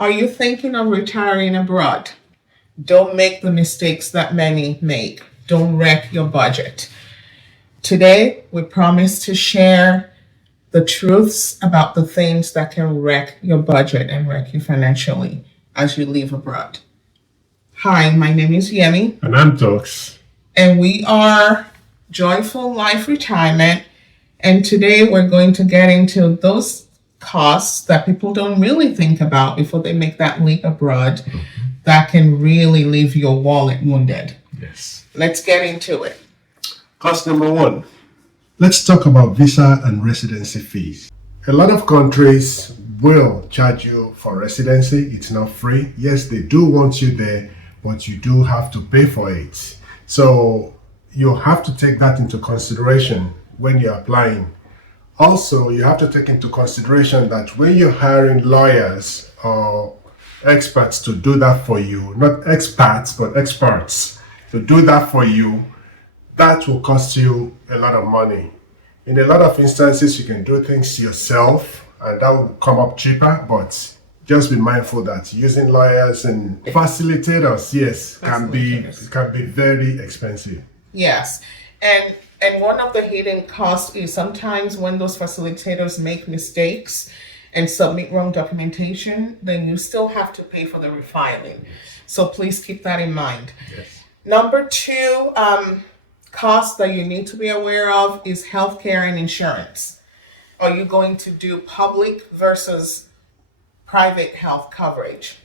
Are you thinking of retiring abroad? Don't make the mistakes that many make. Don't wreck your budget. Today, we promise to share the truths about the things that can wreck your budget and wreck you financially as you live abroad. Hi, my name is Yemi. And I'm Tox. And we are Joyful Life Retirement. And today we're going to get into those costs that people don't really think about before they make that leap abroad that can really leave your wallet wounded. Yes. Let's get into it. Cost number one. Let's talk about visa and residency fees. A lot of countries will charge you for residency. It's not free. Yes, they do want you there, but you do have to pay for it. So you have to take that into consideration when you're applying. Also, you have to take into consideration that when you're hiring lawyers or experts to do that for you, not expats, but experts to do that for you, that will cost you a lot of money. In a lot of instances, you can do things yourself and that will come up cheaper, but just be mindful that using lawyers and facilitators, yes, can be very expensive. Yes. And one of the hidden costs is sometimes when those facilitators make mistakes and submit wrong documentation, then you still have to pay for the refiling. So please keep that in mind. Yes. Number two, cost that you need to be aware of is healthcare and insurance. Are you going to do public versus private health coverage?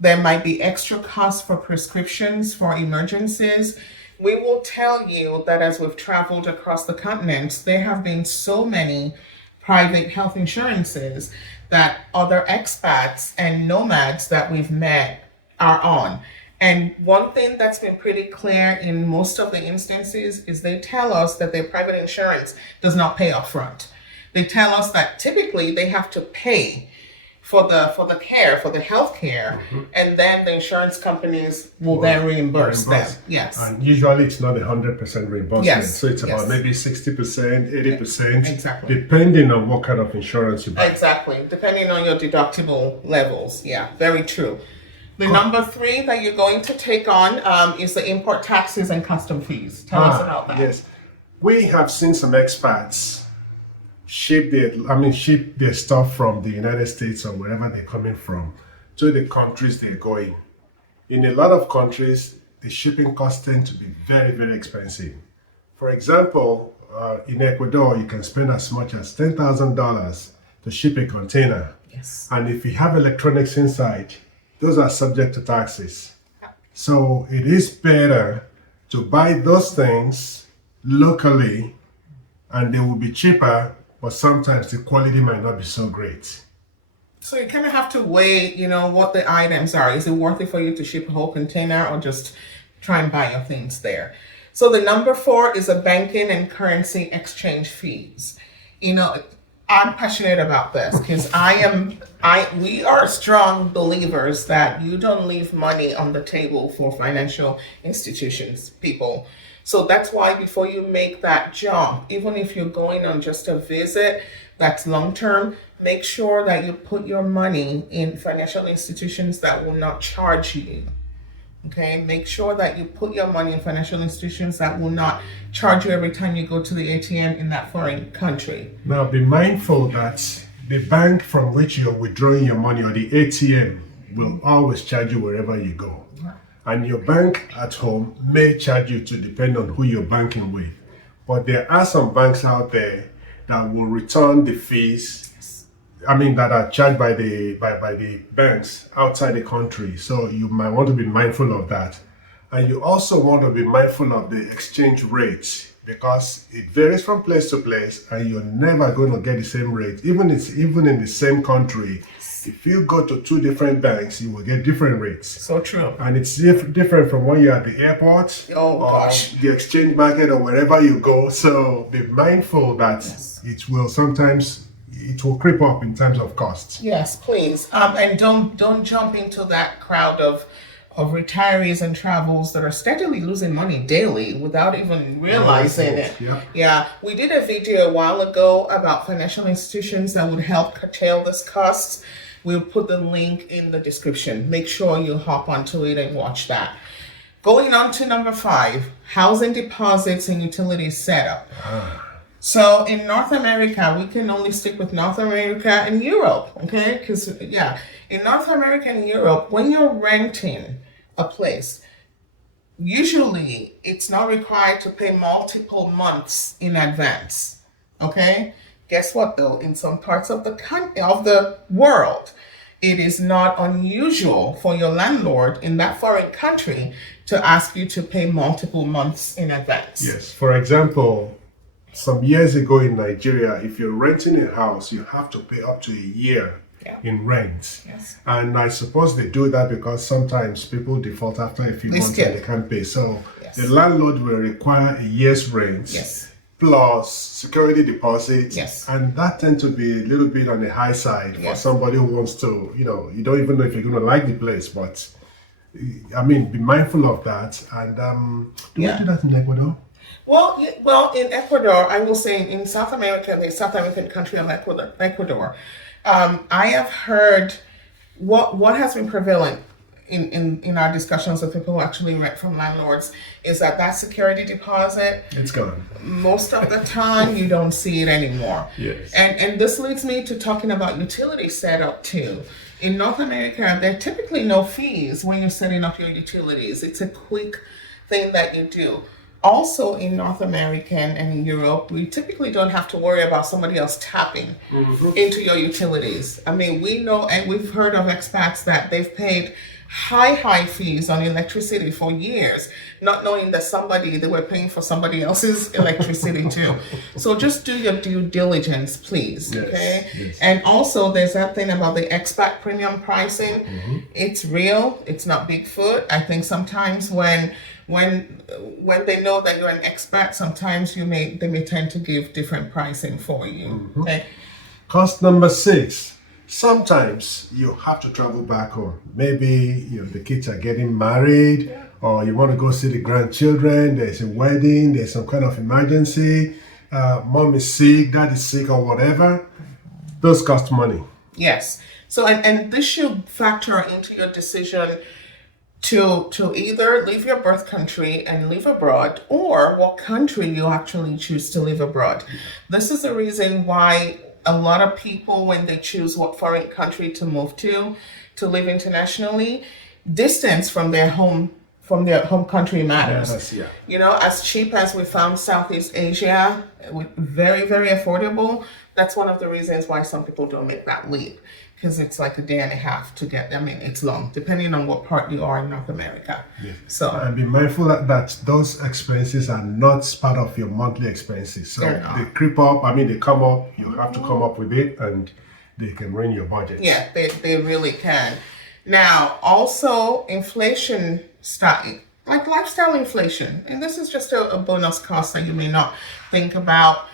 There might be extra costs for prescriptions for emergencies. We will tell you that as we've traveled across the continent, there have been so many private health insurances that other expats and nomads that we've met are on. And one thing that's been pretty clear in most of the instances is they tell us that their private insurance does not pay upfront. They tell us that typically they have to pay for the care, for the health care, and then the insurance companies will then reimburse them. Yes. And usually it's not 100% reimbursement. Yes. So it's about maybe 60%, 80%, Exactly. depending on what kind of insurance you buy. Exactly. Depending on your deductible levels. Yeah, very true. The number three that you're going to take on is the import taxes and custom fees. Tell us about that. Yes. We have seen some expats ship their stuff from the United States or wherever they're coming from to the countries they're going. In a lot of countries, the shipping costs tend to be very, very expensive. For example, in Ecuador, you can spend as much as $10,000 to ship a container. Yes. And if you have electronics inside, those are subject to taxes. So it is better to buy those things locally and they will be cheaper, but sometimes the quality might not be so great. So you kind of have to weigh, what the items are. Is it worth it for you to ship a whole container or just try and buy your things there? So the number four is a banking and currency exchange fees. I'm passionate about this because we are strong believers that you don't leave money on the table for financial institutions, people. So that's why before you make that jump, even if you're going on just a visit that's long term, make sure that you put your money in financial institutions that will not charge you. Okay, make sure that you put your money in financial institutions that will not charge you every time you go to the ATM in that foreign country. Now, be mindful that the bank from which you're withdrawing your money or the ATM will always charge you wherever you go. And your bank at home may charge you to depend on who you're banking with. But there are some banks out there that will return the fees, that are charged by the banks outside the country. So you might want to be mindful of that. And you also want to be mindful of the exchange rates because it varies from place to place and you're never going to get the same rate. Even in the same country, if you go to two different banks, you will get different rates. So true. And it's different from when you're at the airport or the exchange market or wherever you go. So be mindful that it will creep up in terms of cost. Yes, please. And don't jump into that crowd of retirees and travels that are steadily losing money daily without even realizing it. Yeah. We did a video a while ago about financial institutions that would help curtail this cost. We'll put the link in the description. Make sure you hop onto it and watch that. Going on to number 5, housing deposits and utilities setup. So in North America, we can only stick with North America and Europe, okay? Because, in North America and Europe, when you're renting a place, usually it's not required to pay multiple months in advance, okay? Guess what though? In some parts of the world, it is not unusual for your landlord in that foreign country to ask you to pay multiple months in advance. Yes. For example, some years ago in Nigeria, if you're renting a house, you have to pay up to a year in rent. Yes. And I suppose they do that because sometimes people default after a few months and they can't pay. So the landlord will require a year's rent plus security deposits. And that tends to be a little bit on the high side for somebody who wants to, you don't even know if you're going to like the place, but I mean, be mindful of that. And do we do that in Ecuador? Well, in Ecuador, I will say in South America, the South American country of Ecuador, I have heard what has been prevalent in our discussions with people who actually rent from landlords is that security deposit, it's gone. Most of the time, you don't see it anymore. Yes. And this leads me to talking about utility setup too. In North America, there are typically no fees when you're setting up your utilities. It's a quick thing that you do. Also in North America and in Europe, we typically don't have to worry about somebody else tapping into your utilities. I mean, we know and we've heard of expats that they've paid high fees on electricity for years, not knowing that they were paying for somebody else's electricity too. So just do your due diligence, please. Okay. Yes. And also there's that thing about the expat premium pricing. It's real. It's not Bigfoot. I think sometimes when they know that you're an expat, sometimes they may tend to give different pricing for you. Okay. Cost number 6. Sometimes you have to travel back home. Maybe the kids are getting married, or you want to go see the grandchildren. There's a wedding. There's some kind of emergency. Mom is sick, dad is sick, or whatever. Those cost money. Yes. So and this should factor into your decision to either leave your birth country and live abroad, or what country you actually choose to live abroad. This is the reason why a lot of people, when they choose what foreign country to move to live internationally, distance from their home country matters. As cheap as we found Southeast Asia, very, very affordable. That's one of the reasons why some people don't make that leap, because it's like a day and a half to get. I mean, it's long, depending on what part you are in North America. Yeah. So and be mindful that those expenses are not part of your monthly expenses. So they creep up. I mean, they come up. You have to come up with it, and they can ruin your budget. Yeah, they really can. Now, also inflation starting, like lifestyle inflation, and this is just a bonus cost that you may not think about.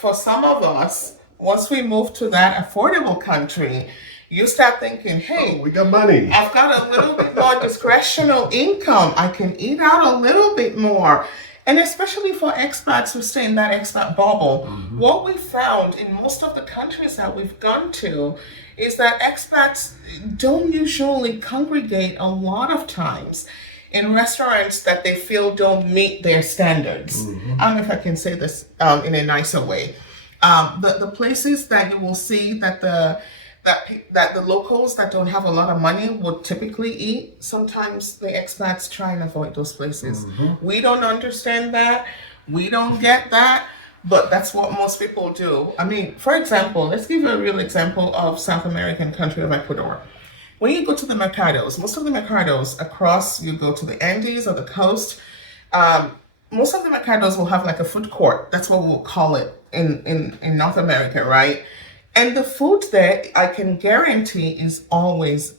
For some of us, once we move to that affordable country, you start thinking, hey, we got money. I've got a little bit more discretional income. I can eat out a little bit more. And especially for expats who stay in that expat bubble, what we found in most of the countries that we've gone to is that expats don't usually congregate a lot of times in restaurants that they feel don't meet their standards. I don't know if I can say this in a nicer way. The places that you will see that the locals that don't have a lot of money would typically eat, sometimes the expats try and avoid those places. We don't understand that. We don't get that. But that's what most people do. I mean, for example, let's give you a real example of South American country of Ecuador. When you go to the mercados, most of the mercados across, you go to the Andes or the coast, most of the mercados will have like a food court. That's what we'll call it in North America, right? And the food there, I can guarantee, is always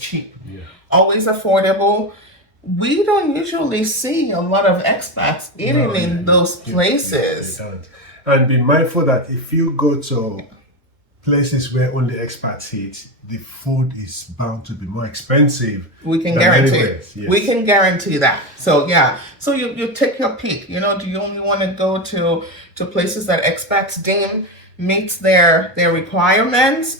cheap. Yeah. Always affordable. We don't usually see a lot of expats eating in those places. They don't. And be mindful that if you go to places where only expats eat, the food is bound to be more expensive. We can guarantee it. Yes. We can guarantee that. So yeah. So you take your pick. Do you only want to go to places that expats deem meets their requirements.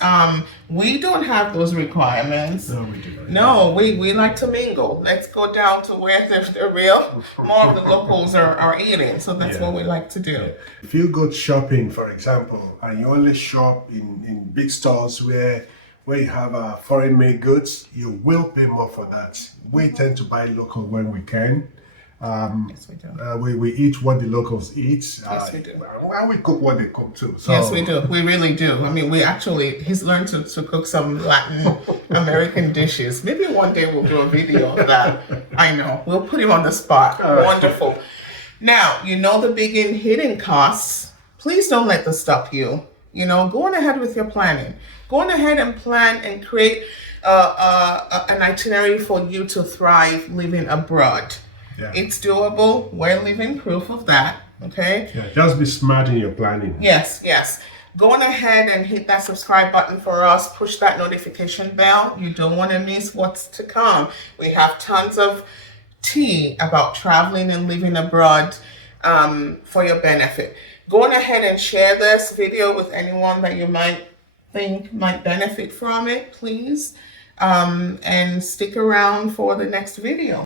We don't have those requirements. No, we do not. No, we like to mingle. Let's go down to where the real, more of the locals are eating. So that's what we like to do. If you go shopping, for example, and you only shop in big stores where you have foreign made goods, you will pay more for that. We tend to buy local when we can. Yes, we do. We eat what the locals eat. Yes, we do. And we cook what they cook too. So, Yes, we do. We really do. I mean, he's learned to cook some Latin American dishes. Maybe one day we'll do a video of that. I know. We'll put him on the spot. Wonderful. Now, the big and hidden costs. Please don't let this stop you. Go on ahead with your planning. Go on ahead and plan and create an itinerary for you to thrive living abroad. Yeah. It's doable. We're living proof of that. Okay. Yeah, just be smart in your planning. Yes. Go on ahead and hit that subscribe button for us. Push that notification bell. You don't want to miss what's to come. We have tons of tea about traveling and living abroad for your benefit. Go on ahead and share this video with anyone that you might think might benefit from it, please. And stick around for the next video.